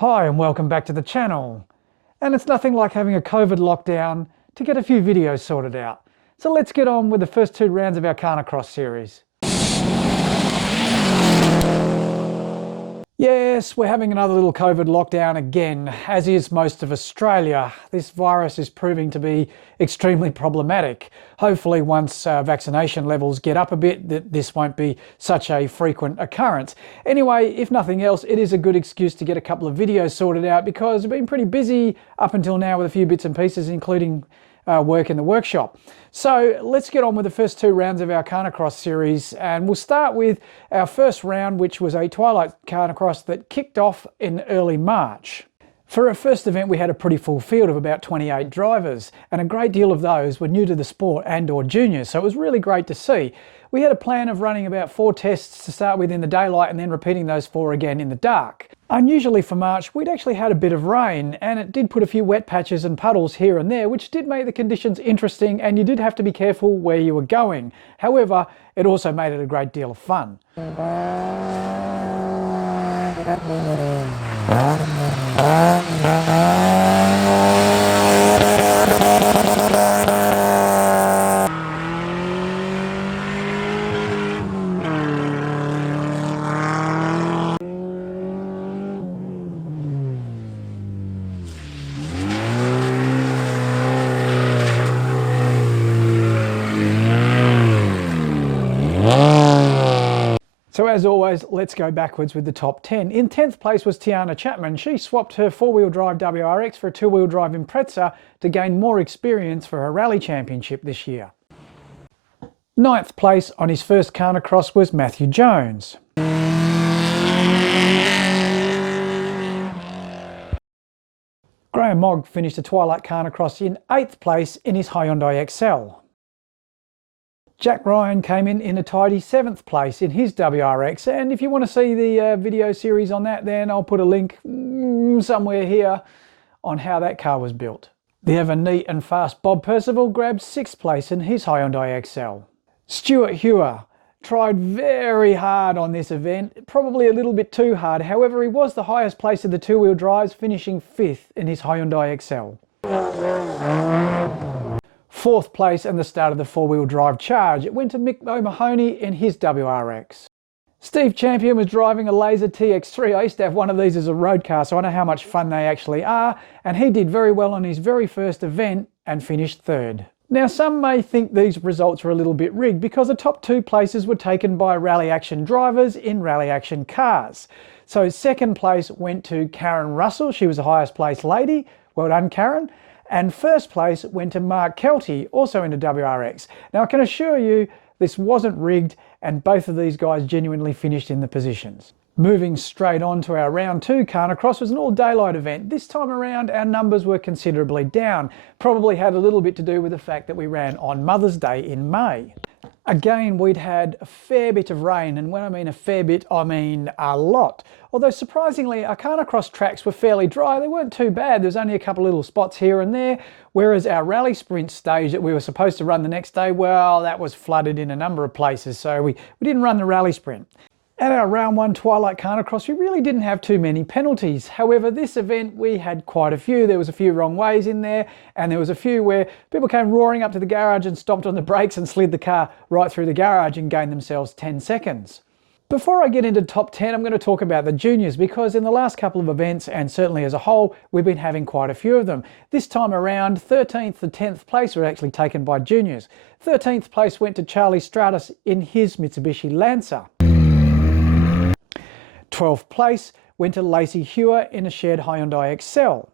Hi and welcome back to the channel. And it's nothing like having a COVID lockdown to get a few videos sorted out. So let's get on with the first two rounds of our Khanacross series. Yes, we're having another little COVID lockdown again, as is most of Australia. This virus is proving to be extremely problematic. Hopefully once vaccination levels get up a bit, this won't be such a frequent occurrence. Anyway, if nothing else, it is a good excuse to get a couple of videos sorted out because I've been pretty busy up until now with a few bits and pieces, including work in the workshop. So let's get on with the first two rounds of our Khanacross series, and we'll start with our first round, which was a Twilight Khanacross that kicked off in early March. For our first event we had a pretty full field of about 28 drivers, and a great deal of those were new to the sport and or juniors, so it was really great to see. We had a plan of running about 4 tests to start with in the daylight and then repeating those 4 again in the dark. Unusually for March, we'd actually had a bit of rain, and it did put a few wet patches and puddles here and there, which did make the conditions interesting, and you did have to be careful where you were going. However, it also made it a great deal of fun. So as always, let's go backwards with the top 10. In 10th place was Tiana Chapman. She swapped her 4-wheel drive WRX for a 2-wheel drive Impreza to gain more experience for her rally championship this year. 9th place on his first Khanacross was Matthew Jones. Graham Mogg finished the Twilight Khanacross in 8th place in his Hyundai Excel. Jack Ryan came in a tidy 7th place in his WRX, and if you want to see the video series on that, then I'll put a link somewhere here on how that car was built. The ever neat and fast Bob Percival grabbed 6th place in his Hyundai Excel. Stuart Hewer tried very hard on this event, probably a little bit too hard. However, he was the highest place of the 2-wheel drives, finishing 5th in his Hyundai Excel. 4th place and the start of the 4-wheel drive charge. It went to Mick O'Mahony in his WRX. Steve Champion was driving a Laser TX3. I used to have one of these as a road car, so I know how much fun they actually are, and he did very well on his very first event and finished 3rd. Now some may think these results are a little bit rigged because the top 2 places were taken by rally action drivers in rally action cars. So 2nd place went to Karen Russell. She was the highest placed lady. Well done, Karen. And 1st place went to Mark Kelty, also in a WRX. Now I can assure you this wasn't rigged, and both of these guys genuinely finished in the positions. Moving straight on to our round 2 Khanacross was an all daylight event. This time around our numbers were considerably down. Probably had a little bit to do with the fact that we ran on Mother's Day in May. Again, we'd had a fair bit of rain, and when I mean a fair bit, I mean a lot. Although surprisingly, our Khanacross tracks were fairly dry. They weren't too bad. There's only a couple of little spots here and there, whereas our rally sprint stage that we were supposed to run the next day, well, that was flooded in a number of places, so we didn't run the rally sprint. At our round 1 Twilight Khanacross, we really didn't have too many penalties. However, this event we had quite a few. There was a few wrong ways in there, and there was a few where people came roaring up to the garage and stomped on the brakes and slid the car right through the garage and gained themselves 10 seconds. Before I get into top 10, I'm going to talk about the juniors, because in the last couple of events, and certainly as a whole, we've been having quite a few of them. This time around, 13th and 10th place were actually taken by juniors. 13th place went to Charlie Stratus in his Mitsubishi Lancer. 12th place went to Lacey Hewer in a shared Hyundai Excel.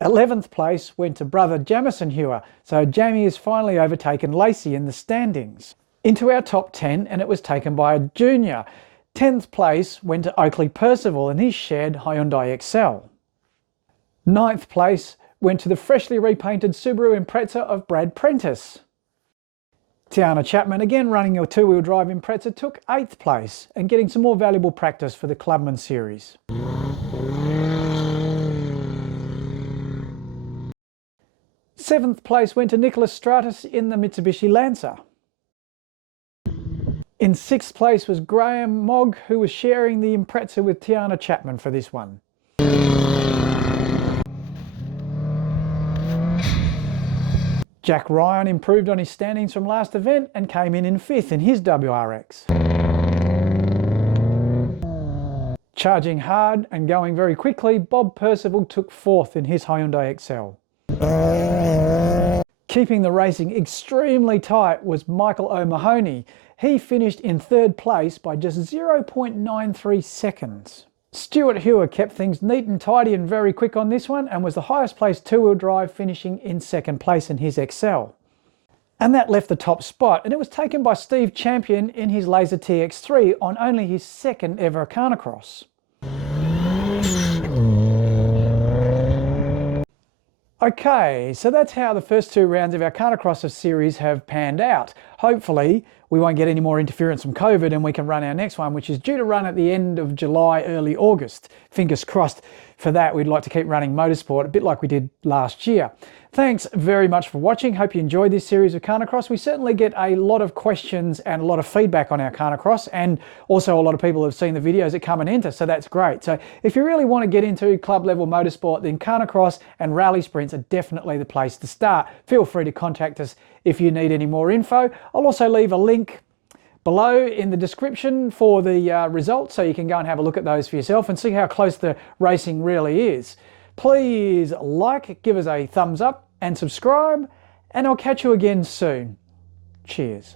11th place went to brother Jamison Hewer, so Jamie has finally overtaken Lacey in the standings. Into our top 10, and it was taken by a junior. 10th place went to Oakley Percival in his shared Hyundai Excel. 9th place went to the freshly repainted Subaru Impreza of Brad Prentice. Tiana Chapman, again running a 2-wheel drive Impreza, took 8th place and getting some more valuable practice for the Clubman Series. 7th place went to Nicholas Stratus in the Mitsubishi Lancer. In 6th place was Graham Mogg, who was sharing the Impreza with Tiana Chapman for this one. Jack Ryan improved on his standings from last event and came in 5th in his WRX. Charging hard and going very quickly, Bob Percival took 4th in his Hyundai Excel. Keeping the racing extremely tight was Michael O'Mahony. He finished in 3rd place by just 0.93 seconds. Stuart Hewer kept things neat and tidy and very quick on this one and was the highest placed two-wheel drive, finishing in 2nd place in his Excel. And that left the top spot, and it was taken by Steve Champion in his Laser TX3 on only his 2nd ever Khanacross. Okay, so that's how the first 2 rounds of our Khanacross series have panned out. Hopefully we won't get any more interference from COVID and we can run our next one, which is due to run at the end of July, early August. Fingers crossed for that. We'd like to keep running motorsport, a bit like we did last year. Thanks very much for watching. Hope you enjoyed this series of Khanacross. We certainly get a lot of questions and a lot of feedback on our Khanacross, and also a lot of people have seen the videos that come and enter, so that's great. So if you really want to get into club level motorsport, then Khanacross and rally sprints are definitely the place to start. Feel free to contact us if you need any more info. I'll also leave a link below in the description for the results, so you can go and have a look at those for yourself and see how close the racing really is. Please like, give us a thumbs up and subscribe, and I'll catch you again soon. Cheers.